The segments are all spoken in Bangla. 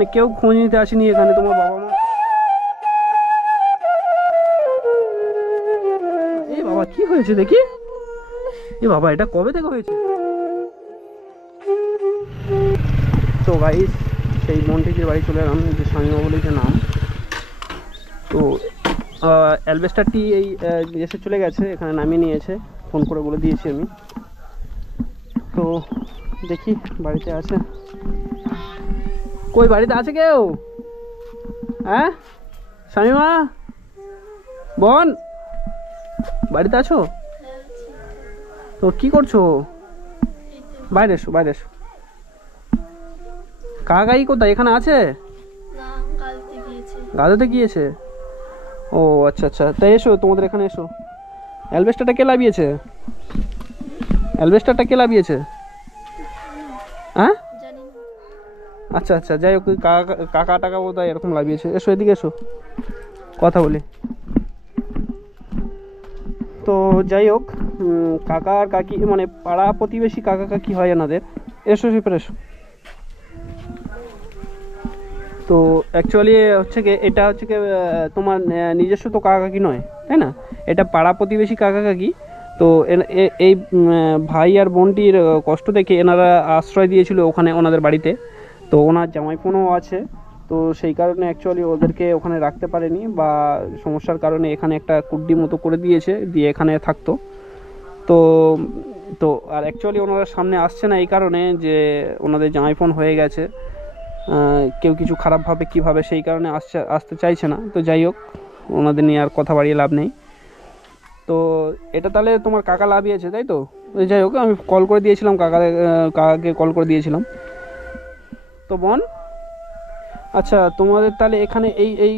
মানে কেউ খোঁজ নিতে আসেনি এখানে তোমার বাবা মা? এই বাবা কি হয়েছে দেখি, এ বাবা এটা কবে থেকে হয়েছে? তো গাইস সেই মন্টিজির বাড়ি চলে এলাম, যে স্বামীমা বলে যে নাম। তো অ্যালবেস্টারটি এই এসে চলে গেছে, এখানে নামিয়ে নিয়েছে, ফোন করে বলে দিয়েছি আমি। তো দেখি বাড়িতে আছে, কই বাড়িতে আছে কেউ? হ্যাঁ স্বামীমা, বোন, বাড়িতে আছো? তো কি করছো? বাইরে এসো, বাইরে এসো। কাকাই কোথায়, এখানে আছে? গাদোতে গিয়েছে। ও আচ্ছা আচ্ছা, তাই এসো, তোমাদের এখানে এসো। অ্যালবেস্টারটা কে লাগিয়েছে? অ্যালবেস্টারটা কে লাগিয়েছে? হ্যাঁ আচ্ছা আচ্ছা, যাই হোক কাকা টাকা বোধহয় এরকম লাগিয়েছে। এসো এদিকে এসো, কথা বলি। তো যাই হোক, কাকা আর কাকি মানে পাড়া প্রতিবেশী কাকা কাকি হয় এনাদের। এসো শিপের এসো। তো অ্যাকচুয়ালি হচ্ছে কি, এটা হচ্ছে কি তোমার নিজস্ব তো কাকা কাকি নয়, তাই না? এটা পাড়া প্রতিবেশী কাকা কাকি। তো এই ভাই আর বোনটির কষ্ট দেখে এনারা আশ্রয় দিয়েছিল ওখানে ওনাদের বাড়িতে। তো ওনার জামাইপনও আছে, তো সেই কারণে অ্যাকচুয়ালি ওদেরকে ওখানে রাখতে পারেনি, বা সমস্যার কারণে এখানে একটা কুড্ডি মতো করে দিয়েছে, দিয়ে এখানে থাকতো। তো তো আর অ্যাকচুয়ালি ওনারা সামনে আসছে না এই কারণে যে ওনাদের জামাইপন হয়ে গেছে, কেউ কিছু খারাপভাবে কীভাবে, সেই কারণে আসতে চাইছে না। তো যাই হোক, ওনাদের নিয়ে আর কথা বাড়িয়ে লাভ নেই। তো এটা তাহলে তোমার কাকা লাভিয়েছে, তাই তো? যাই হোক, আমি কল করে দিয়েছিলাম কাকাকে কল করে দিয়েছিলাম। তো বোন, আচ্ছা তোমাদের তাহলে এখানে এই এই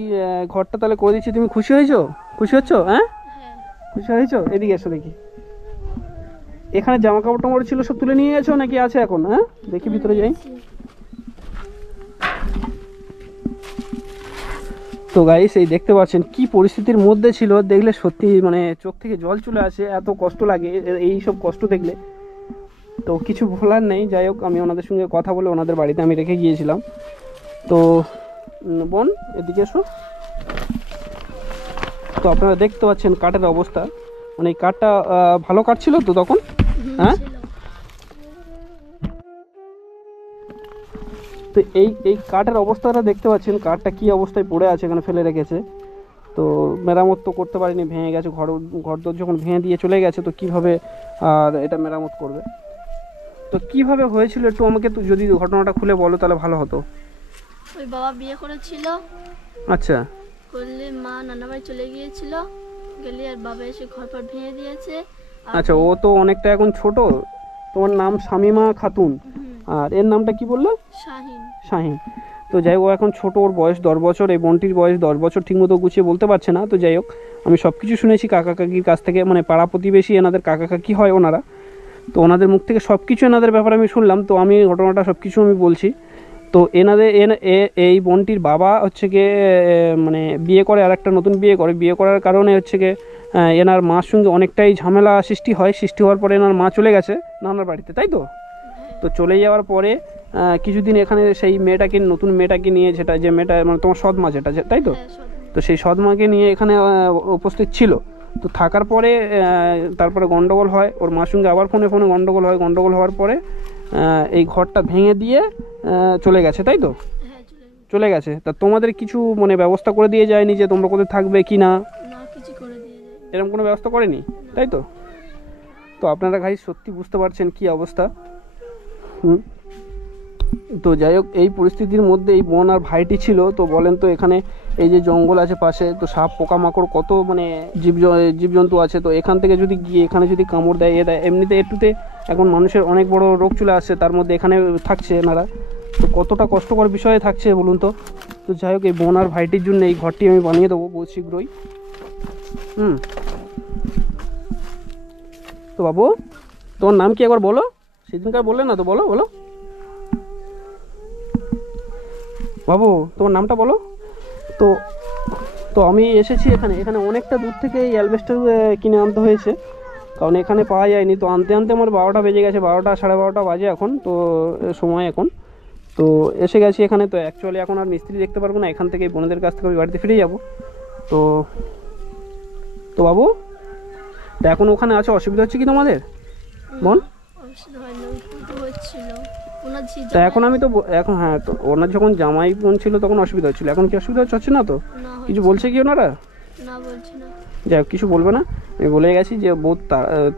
ঘরটা তাহলে করে দিচ্ছি, তুমি খুশি হয়েছো? খুশি হচ্ছো? হ্যাঁ খুশি হয়েছো? এদিকে এসো দেখি। এখানে জামা কাপড় টামড় ছিল সব তুলে নিয়ে গেছো নাকি আছে এখন? হ্যাঁ দেখি ভিতরে যাই। তো গাইস এই দেখতে পাচ্ছেন কি পরিস্থিতির মধ্যে ছিল, দেখলে সত্যি মানে চোখ থেকে জল চলে আসে, এত কষ্ট লাগে এই সব কষ্ট দেখলে। তো কিছু বলার নেই। যাই হোক, আমি ওনাদের সঙ্গে কথা বলে ওনাদের বাড়িতে আমি রেখে গিয়েছিলাম। তো বোন এদিকে এসো। তো আপনারা দেখতে পাচ্ছেন কাঠের অবস্থা, মানে এই কাঠটা ভালো কাঠ ছিল তো তখন? হ্যাঁ তো এই এই কাঠের অবস্থাটা দেখতে পাচ্ছেন, কাঠটা কি অবস্থায় পড়ে আছে, এখানে ফেলে রেখেছে। তো মেরামত তো করতে পারিনি, ভেঙে গেছে, ঘরদোর যখন ভেঙে দিয়ে চলে গেছে, তো কিভাবে আর এটা মেরামত করবে? তো কিভাবে হয়েছিল একটু আমাকে তো যদি ঘটনাটা খুলে বলো তাহলে ভালো হতো। ওই বাবা বিয়ে করেছিল, আচ্ছা করলে মা নানা বাড়ি চলে গিয়েছিল, গেলে আর বাবা এসে ঘর পর ভেঙে দিয়েছে। আচ্ছা, ও তো অনেকটা এখন ছোট। তোমার নাম শামিমা খাতুন, আর এর নামটা কি বললে? শাহিন। শাহিন। তো যাই হোক, ও এখন ছোট, ওর বয়স 10 বছর, এই বোনটির বয়স 10 বছর, ঠিকমতো গুছিয়ে বলতে পারছে না। তো যাই হোক, আমি সব কিছু শুনেছি কাকা কাকির কাছ থেকে, মানে পাড়া প্রতিবেশী এনাদের কাকা কাকি হয় ওনারা। তো ওনাদের মুখ থেকে সব কিছু এনাদের ব্যাপারে আমি শুনলাম, তো আমি ঘটনাটা সব কিছু আমি বলছি। তো এনাদের এই বোনটির বাবা হচ্ছে গিয়ে মানে বিয়ে করে, আর একটা নতুন বিয়ে করে, বিয়ে করার কারণে হচ্ছে গিয়ে এনার মার সঙ্গে অনেকটাই ঝামেলা সৃষ্টি হয়। সৃষ্টি হওয়ার পরে এনার মা চলে গেছে নানার বাড়িতে, তাই তো? তো চলে যাওয়ার পরে কিছুদিন এখানে সেই মেয়েটাকে, নতুন মেয়েটাকে নিয়ে, যেটা যে মেয়েটা মানে তোমার সৎমা যেটা, তাই তো? তো সেই সৎমাকে নিয়ে এখানে উপস্থিত ছিল। তো থাকার পরে তারপরে গন্ডগোল হয়, ওর মার সঙ্গে আবার ফোনে ফোনে গন্ডগোল হয়। গন্ডগোল হওয়ার পরে এই ঘরটা ভেঙে দিয়ে চলে গেছে, তাই তো? চলে গেছে। তা তোমাদের কিছু মানে ব্যবস্থা করে দিয়ে যায়নি যে তোমরা কোথায় থাকবে কি না? এরকম কোনো ব্যবস্থা করেনি, তাই তো? তো আপনারা ভাই সত্যি বুঝতে পারছেন কি অবস্থা। তো যাই হোক, এই পরিস্থিতির মধ্যে এই বোন আর ভাইটি ছিল। তো বলেন তো, এখানে এই যে জঙ্গল আছে পাশে, তো সাপ পোকামাকড় কত মানে জীবজন্তু আছে। তো এখান থেকে যদি গিয়ে এখানে যদি কামড় দেয়, দেয় এমনিতে একটুতে এখন মানুষের অনেক বড় রোগ চলে আসছে, তার মধ্যে এখানে থাকছে এনারা, তো কতটা কষ্টকর বিষয়ে থাকছে বলুন তো। তো যাই হোক, এই বোন আর ভাইটির জন্য এই ঘরটি আমি বানিয়ে দেবো বহুত শীঘ্রই। তো বাবু, তোমার নাম কি একবার বলো? সেদিনকার বললে না তো, বলো বলো বাবু, তোমার নামটা বলো। তো তো আমি এসেছি এখানে, এখানে অনেকটা দূর থেকে এই অ্যালবেস্টার কিনে আনতে হয়েছে, কারণ এখানে পাওয়া যায়নি। তো আনতে আনতে আমার 12টা বেজে গেছে, 12টা সাড়ে 12টা বাজে এখন, তো সময় এখন। তো এসে গেছি এখানে। তো অ্যাকচুয়ালি এখন আর মিস্ত্রি দেখতে পারবো না, এখান থেকে বোনদের কাছ থেকে আমি বাড়িতে ফিরে যাব। তো তো বাবু, তো এখন ওখানে আছে, অসুবিধা হচ্ছে কি তোমাদের বোন? অসুবিধা হয় না, কিন্তু হচ্ছিল ওনার ঝি তা এখন আমি তো এখন, হ্যাঁ, তো ওনার যখন জামাই বোন ছিল তখন অসুবিধা হচ্ছিল, এখন কি অসুবিধা হচ্ছে না তো? না কিছু বলছে কি ওনারা? না বলছি না। যাই হোক, কিছু বলবে না। আমি বলে গেছি যে বহুত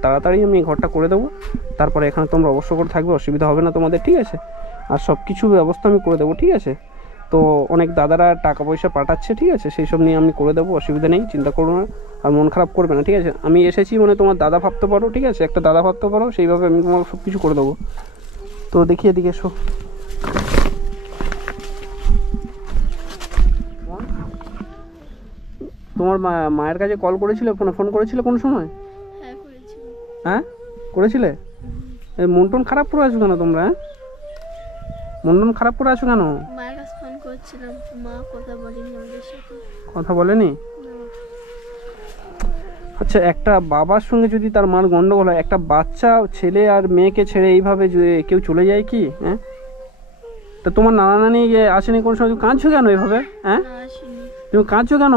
তাড়াতাড়ি আমি ঘরটা করে দেবো, তারপরে এখানে তোমরা অবশ্য করে থাকবে, অসুবিধা হবে না তোমাদের, ঠিক আছে? আর সব কিছু ব্যবস্থা আমি করে দেবো, ঠিক আছে? তো অনেক দাদারা টাকা পয়সা পাঠাচ্ছে, ঠিক আছে? সেই সব নিয়ে আমি করে দেবো, অসুবিধা নেই, চিন্তা করো না। আর মন খারাপ করবে না, ঠিক আছে? আমি এসেছি মানে তোমার দাদা ভাবতে পারো, ঠিক আছে? একটা দাদা ভাবতে পারো, সেইভাবে আমি তোমার সব কিছু করে দেবো। তো দেখি এদিকে এসো। তোমার মায়ের কাছে কল করেছিলে, ফোন করেছিলে কোনো সময়? হ্যাঁ করেছি। হ্যাঁ করেছিলে? এই মন টন খারাপ করে আছো কেন তোমরা? হ্যাঁ, মন টন খারাপ করে আছো কেন? মায়ের কাছে ফোন করছিলাম, মা কথা বলেনি আমাদের সাথে। কথা বলেনি? না। আচ্ছা, একটা বাবার সঙ্গে যদি তার মার গন্ডগোল হয়, একটা বাচ্চা ছেলে আর মেয়েকে ছেড়ে এইভাবে কেউ চলে যায় কি? হ্যাঁ, তা তোমার নানা নানি আসেনি কোনো সময়? তুমি কাঁদছো কেন এভাবে? হ্যাঁ, না আসেনি। তুমি কাঁদছো কেন?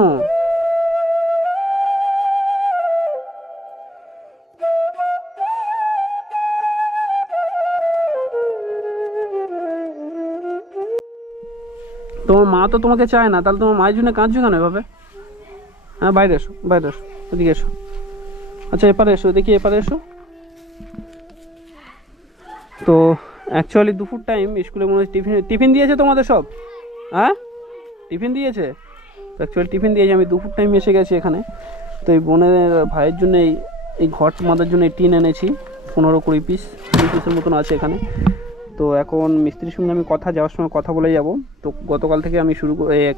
তোমার মা তো তোমাকে চায় না, তাহলে তোমার মায়ের জন্য কাঁদছো কেন এভাবে? হ্যাঁ, বাইরে এসো, বাইরে এসো, এদিকে এসো। আচ্ছা, এপারে এসো, দেখি এপারে এসো। তো অ্যাকচুয়ালি দুপুর টাইম, স্কুলে মনে হয় টিফিন দিয়েছে তোমাদের সব? হ্যাঁ, টিফিন দিয়েছে। তো অ্যাকচুয়ালি টিফিন দিয়েছে, আমি দুপুর টাইম এসে গেছি এখানে। তো এই বোনের ভাইয়ের জন্য এই ঘর মাদার জন্য এই টিন এনেছি, 15-20 পিসের মতন আছে এখানে। তো এখন মিস্ত্রির সঙ্গে আমি যাওয়ার সময় কথা বলে যাব। তো গতকাল থেকে আমি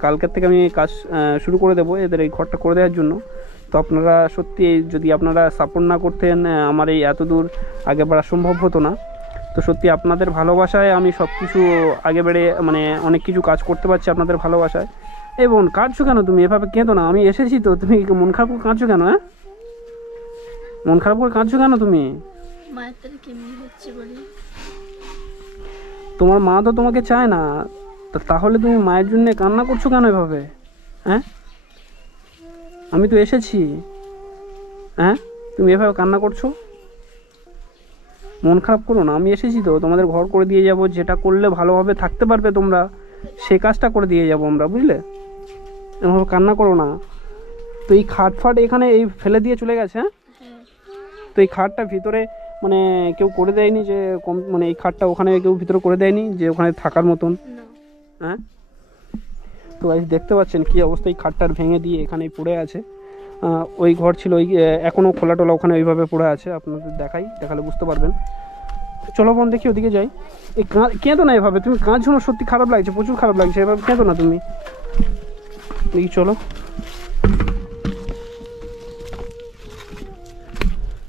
কালকের থেকে আমি কাজ শুরু করে দেবো এদের এই ঘরটা করে দেওয়ার জন্য। তো আপনারা সত্যি যদি আপনারা সাপোর্ট না করতেন, আমার এই এত দূর আগে বাড়া সম্ভব হতো না। তো সত্যি আপনাদের ভালোবাসায় আমি সব কিছু আগে বেড়ে মানে অনেক কিছু কাজ করতে পারছি আপনাদের ভালোবাসায়। এই বোন, কাঁদছো কেন তুমি? এভাবে কেঁদো না, আমি এসেছি তো, তুমি মন খারাপ করে কাঁদছো কেন? হ্যাঁ, মন খারাপ করে কাঁদছো কেন তুমি? মায়ের থেকে কেমনি হচ্ছে বলি। তোমার মা তো তোমাকে চায় না, তাহলে তুমি মায়ের জন্য কান্না করছো কেন এভাবে? হ্যাঁ, আমি তো এসেছি। হ্যাঁ, তুমি এভাবে কান্না করছো? মন খারাপ করো না, আমি এসেছি তো, তোমাদের ঘর করে দিয়ে যাব, যেটা করলে ভালোভাবে থাকতে পারবে তোমরা, সে কাজটা করে দিয়ে যাব আমরা, বুঝলে? এভাবে কান্না করো না। তো এই খাট ফাট এখানে এই ফেলে দিয়ে চলে গেছে। হ্যাঁ, হ্যাঁ। তো এই খাটটা ভিতরে মানে কেউ করে দেয়নি যে মানে এই খাটটা ওখানে কেউ ভিতরে করে দেয়নি যে ওখানে থাকার মতন? না। হ্যাঁ, তো গাইস দেখতে পাচ্ছেন কি অবস্থা, এই খাটটার ভেঙে দিয়ে এখানেই পড়ে আছে। ওই ঘর ছিল, ওই এখনও খোলা টোলা ওখানে ওইভাবে পড়ে আছে, আপনাদের দেখালে বুঝতে পারবেন। চলো বোন, দেখি ওদিকে যাই। এই কেঁদো না এভাবে, তুমি কাঁদছো না, সত্যি খারাপ লাগছে, প্রচুর খারাপ লাগছে, এভাবে কেঁদো না তুমি, দেখি চলো।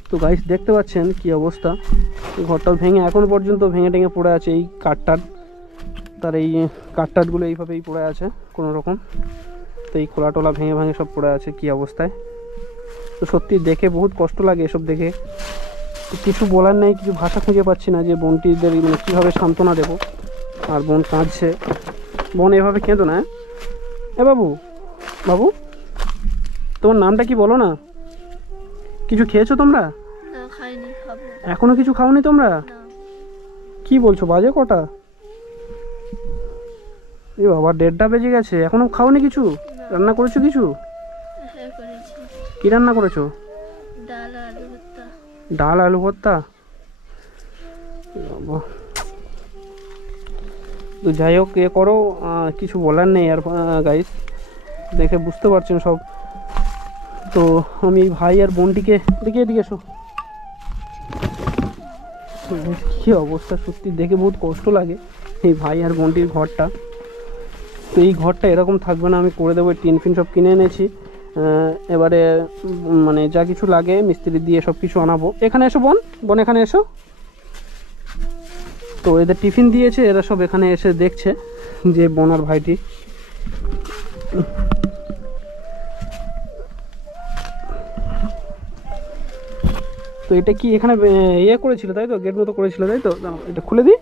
তো গাইস দেখতে পাচ্ছেন কি অবস্থা, ঘরটা ভেঙে এখনো পর্যন্ত ভেঙে টেঙে পড়ে আছে। এই কাঠটার তার এই কাঠটাটগুলো এইভাবেই পড়ে আছে কোনো রকম। তো এই খোলা টোলা ভেঙে ভেঙে সব পড়ে আছে কি অবস্থায়। তো সত্যি দেখে বহুত কষ্ট লাগে এসব দেখে, কিছু বলার নেই, কিছু ভাষা খুঁজে পাচ্ছি না যে বোনটিদের মানে কীভাবে সান্ত্বনা দেবো। আর বোন কাঁদছে, বোন এভাবে কেঁদো না। এ বাবু, বাবু তোমার নামটা কি বলো না? কিছু খেয়েছো তোমরা? না খাইনি, খাবো। এখনো কিছু খাওনি তোমরা? না। কি বলছো, বাজে কটা? এ বাবা, 1:30 বেজে গেছে, এখনো খাওনি কিছু? রান্না করেছো কিছু? হ্যাঁ করেছি। কি রান্না করেছো? ডাল আর আলু ভর্তা। ডাল আলু ভর্তা? বাবা, তো যাই হোক, এ করো, কিছু বলার নেই আর গাইস, দেখে বুঝতে পারছেন সব। তো আমি ভাই আর বোনটিকে এদিকে এসো। কি অবস্থা, সত্যি দেখে বহুত কষ্ট লাগে এই ভাই আর বোনটির ঘরটা। তো এই ঘরটা এরকম থাকবে না, আমি করে দেবো। টিন ফিন সব কিনে এনেছি, এবারে মানে যা কিছু লাগে মিস্ত্রি দিয়ে সব কিছু আনাবো। এখানে এসো বোন, বোন এখানে এসো। তো এদের টিফিন দিয়েছে, এরা সব এখানে এসে দেখছে যে বোন আর ভাইটি। তো এটা কি এখানে ইয়ে করেছিল তাই তো, গেট মতো করেছিল তাই তো? এটা খুলে দিই।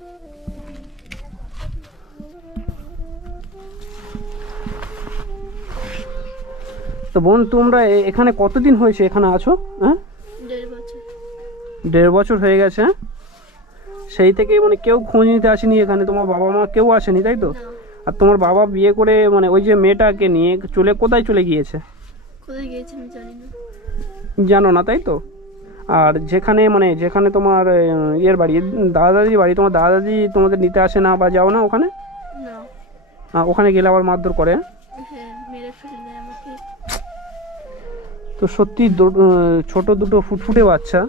তো বোন তোমরা এখানে কতদিন হয়েছে এখানে আছো? হ্যাঁ, 1.5 বছর। 1.5 বছর হয়ে গেছে। হ্যাঁ, সেই থেকে মানে কেউ খোঁজ নিতে আসেনি এখানে, তোমার বাবা মা কেউ আসেনি তাই তো? না, আর তোমার বাবা বিয়ে করে মানে ওই যে মেয়েটাকে নিয়ে কোথায় চলে গিয়েছে? কোথায় গিয়েছে আমি জানি না। জানো না তাই তো? আর যেখানে তোমার ইয়ের বাড়ি, দাদা দাদির বাড়ি, তোমার দাদা দাদি তোমাদের নিতে আসে না বা যাও না ওখানে? না, ওখানে গেলে আবার মারধর করে। হ্যাঁ মেরে ফেলে দেয় আমাকে। তো সত্যি ছোট দুটো ফুটফুটে বাচ্চা,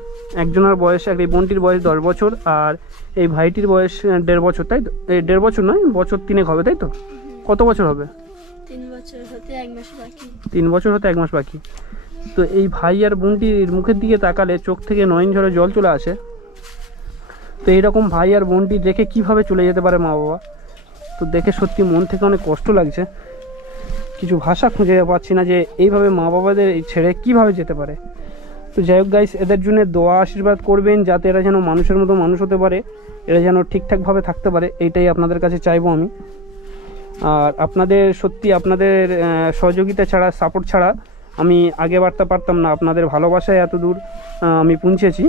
একজনের বয়স, এই বোনটির বয়স 10 বছর আর এই ভাইটির বয়স 1.5 বছর তাই তো? এই 1.5 বছর নয়, বছর 3 হবে তাই তো? কত বছর হবে? 3 বছর হতে 1 মাস বাকি। 3 বছর হতে 1 মাস বাকি। তো এই ভাই আর বোনটির মুখের দিকে তাকালে চোখ থেকে নয়ন ঝরে জল চলে আসে। তো এইরকম ভাই আর বোনটি দেখে কিভাবে চলে যেতে পারে মা বাবা? তো দেখে সত্যি মন থেকে অনেক কষ্ট লাগছে, কিছু ভাষা খুঁজে পাচ্ছি না যে এইভাবে মা বাবাদের ছেড়ে কিভাবে যেতে পারে। তো যাই হোক গাইস, এদের জন্য দোয়া আশীর্বাদ করবেন যাতে এরা যেন মানুষের মতো মানুষ হতে পারে, এরা যেন ঠিকঠাকভাবে থাকতে পারে, এইটাই আপনাদের কাছে চাইবো আমি। আর আপনাদের সত্যি আপনাদের সহযোগিতা ছাড়া, সাপোর্ট ছাড়া আমি আগে বাড়তে পারতাম না। আপনাদের ভালোবাসায় এত দূর আমি পৌঁছেছি।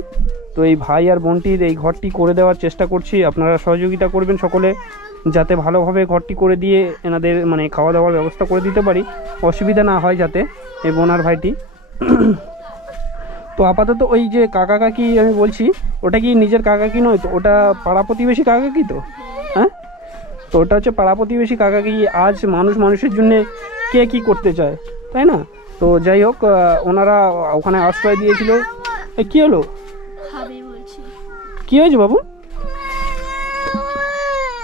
তো এই ভাই আর বোনটির এই ঘরটি করে দেওয়ার চেষ্টা করছি, আপনারা সহযোগিতা করবেন সকলে যাতে ভালোভাবে ঘরটি করে দিয়ে এনাদের মানে খাওয়া দাওয়ার ব্যবস্থা করে দিতে পারি, অসুবিধা না হয় যাতে এই বোন আর ভাইটি। তো আপাতত ওই যে কাকা কাকি আমি বলছি, ওটা কি নিজের কাকা কি নয় তো? ওটা পাড়া প্রতিবেশী কাকা কি তো? হ্যাঁ, তো ওটা হচ্ছে পাড়া প্রতিবেশী কাকা কি। আজ মানুষের জন্য কে কি করতে চায় তাই না? তো যাই হোক, ওনারা ওখানে আশ্রয় দিয়েছিল। কি হলো? খাবে বলছি। কি হয়েছে বাবু?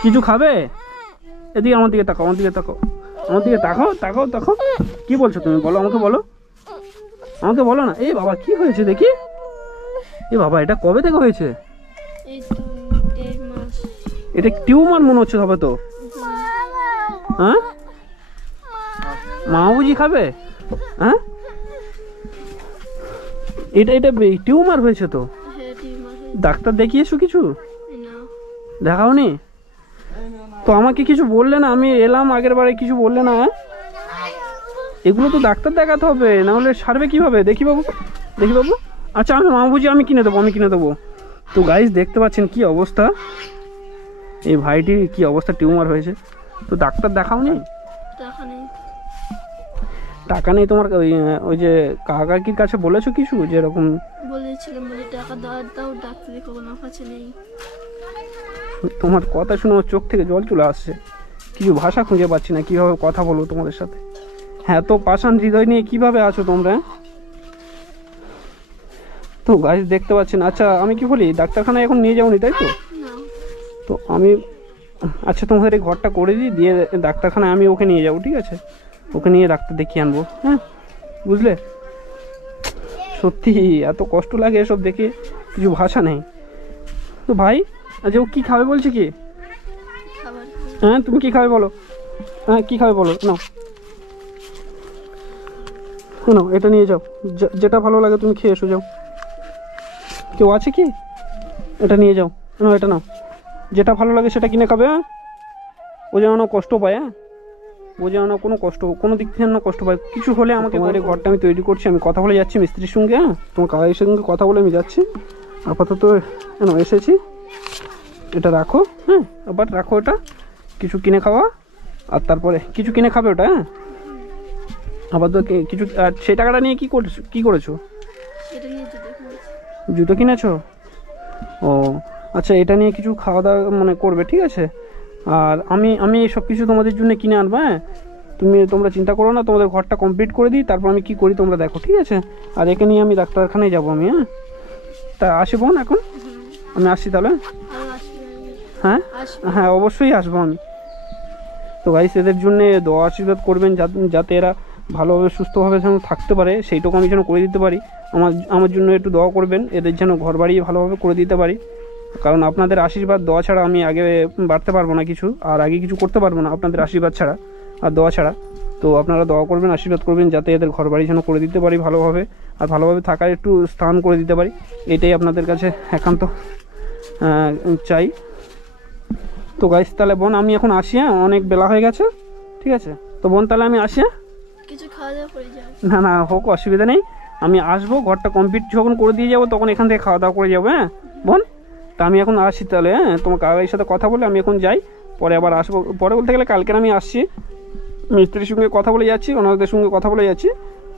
কিছু খাবে? এদিকে আমার দিকে তাকাও, আমার দিকে তাকাও, আমার দিকে তাকাও, তাকাও তাকাও। কি বলছো তুমি? বলো, আমাকে বলো, আমাকে বলো না। এই বাবা কি হয়েছে দেখি? এ বাবা, এটা কবে থেকে হয়েছে? এই তো 1.5 মাস। এটা টিউমার মনে হচ্ছে হবে তো। হ্যাঁ, মা বুঝি খাবে? হ্যাঁ, এটা টিউমার হয়েছে তো? হ্যাঁ টিউমার ডাক্তার দেখিয়েছো কিছু? না। দেখাওনি? তো আমাকে কিছু বললে না? আমি এলাম আগের বারে, কিছু বললে না? এগুলো তো ডাক্তার দেখাতে হবে, না হলে সারবে কিভাবে? দেখি বাবু, দেখি বাবু। আচ্ছা, আমি মা বুঝি আমি কিনে দেবো, আমি কিনে দেবো। তো গাইস দেখতে পাচ্ছেন কি অবস্থা, এই ভাইটির কি অবস্থা, টিউমার হয়েছে। তো ডাক্তার দেখাওনি? টাকা নেই। টাকা নেই তোমার? ওই যে কাকির কাছে বলেছো কিছু যে এরকম? বলেছিলাম, বলে টাকা দাও, ডাক্তার দেখাবো, আমার কাছে নেই। তোমার কথা শুনে আমার চোখ থেকে জল চলে আসছে, কিছু ভাষা খুঁজে পাচ্ছি না কিভাবে কথা বলবো তোমাদের সাথে। হ্যাঁ, তো পাষাণ হৃদয় নিয়ে কিভাবে আছো তোমরা? তো গাছ দেখতে পাচ্ছেন। আচ্ছা আমি কি বলি, ডাক্তারখানায় এখন নিয়ে যাওনি তাই তো? না। তো আমি, আচ্ছা তোমাদের এই ঘরটা করে দিই, দিয়ে ডাক্তারখানায় আমি ওকে নিয়ে যাবো, ঠিক আছে? ওকে নিয়ে ডাক্তার দেখিয়ে আনবো, হ্যাঁ বুঝলে? সত্যি এত কষ্ট লাগে এসব দেখে, কিছু ভাষা নেই। তো ভাই, আচ্ছা ও কি খাবে বলছে কি? খাবার হ্যাঁ, তুমি কি খাবে বলো? হ্যাঁ, কি খাবে বলো? নাও নাও, এটা নিয়ে যাও, যেটা ভালো লাগে তুমি খেয়ে এসো, যাও। কেউ আছে কি? এটা নিয়ে যাও, নাও এটা নাও, যেটা ভালো লাগে সেটা কিনে খাবে। হ্যাঁ, ও যেন কষ্ট পায়, হ্যাঁ ও যেন কোনো কষ্ট, কোনো দিক থেকে যেন কষ্ট পায়। কিছু হলে আমাকে বলে, ঘরটা আমি তৈরি করছি, আমি কথা বলে যাচ্ছি মিস্ত্রির সঙ্গে। হ্যাঁ, তোমার কাকার সঙ্গে কথা বলে আমি যাচ্ছি। আপাতত এসেছি, এটা রাখো। হ্যাঁ, আবার রাখো, এটা কিছু কিনে খাওয়া, আর তারপরে কিছু কিনে খাবে ওটা। হ্যাঁ, আবার তো কিছু, আর সেই টাকাটা নিয়ে কী করেছো? সেটা নিয়ে জুতো কিনেছি। জুতো কিনেছো? ও আচ্ছা, এটা নিয়ে কিছু খাওয়া দাওয়া মানে করবে, ঠিক আছে? আর আমি সব কিছু তোমাদের জন্য কিনে আনবো। হ্যাঁ, তোমরা চিন্তা করো না, তোমাদের ঘরটা কমপ্লিট করে দিই, তারপর আমি কি করি তোমরা দেখো, ঠিক আছে? আর একে নিয়ে আমি ডাক্তারখানায় যাবো আমি। হ্যাঁ, তা আসি বোন, এখন আমি আসছি তাহলে। হ্যাঁ হ্যাঁ, অবশ্যই আসবো আমি। তো গাইস, এদের জন্য দোয়া আশীর্বাদ করবেন যাতে এরা ভালোভাবে সুস্থভাবে যেন থাকতে পারে, সেইটুকু আমি যেন করে দিতে পারি। আমার জন্য একটু দোয়া করবেন, এদের যেন ঘর বাড়ি ভালোভাবে করে দিতে পারি। কারণ আপনাদের আশীর্বাদ দোয়া ছাড়া আমি আগে বাড়তে পারবো না কিছু, আর আগে কিছু করতে পারবো না আপনাদের আশীর্বাদ ছাড়া আর দোয়া ছাড়া। তো আপনারা দোয়া করবেন, আশীর্বাদ করবেন যাতে এদের ঘর বাড়ি যেন করে দিতে পারি ভালোভাবে, আর ভালোভাবে থাকার একটু স্থান করে দিতে পারি, এটাই আপনাদের কাছে একান্ত চাই। তো গাইস তাহলে বোন আমি এখন আসি, হ্যাঁ অনেক বেলা হয়ে গেছে, ঠিক আছে? তো বোন তাহলে আমি আসি। হ্যাঁ, কিছু খাওয়া দাওয়া করে যাও। না না হোক, অসুবিধা নেই, আমি আসবো, ঘরটা কমপ্লিট যখন করে দিয়ে যাবো তখন এখান থেকে খাওয়া দাওয়া করে যাবো। হ্যাঁ বোন, তা আমি এখন আসছি তাহলে। হ্যাঁ, তোমার কাকার সাথে কথা বলে আমি এখন যাই, পরে আবার আসবো। পরে বলতে গেলে কালকে আমি আসছি, মিস্ত্রির সঙ্গে কথা বলে যাচ্ছি, ওনাদের সঙ্গে কথা বলে যাচ্ছি।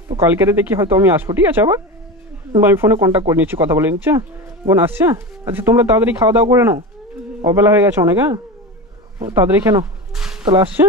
তো কালকেরে দেখি হয়তো আমি আসবো, ঠিক আছে? আবার আমি ফোনে কন্ট্যাক্ট করে নিচ্ছি, কথা বলে নিচ্ছি। হ্যাঁ বোন, আসছে। আচ্ছা তোমরা তাড়াতাড়ি খাওয়া দাওয়া করে নাও, অবেলা হয়ে গেছে অনেক। হ্যাঁ তাড়াতাড়ি খেয়ে নাও, তাহলে আসছে।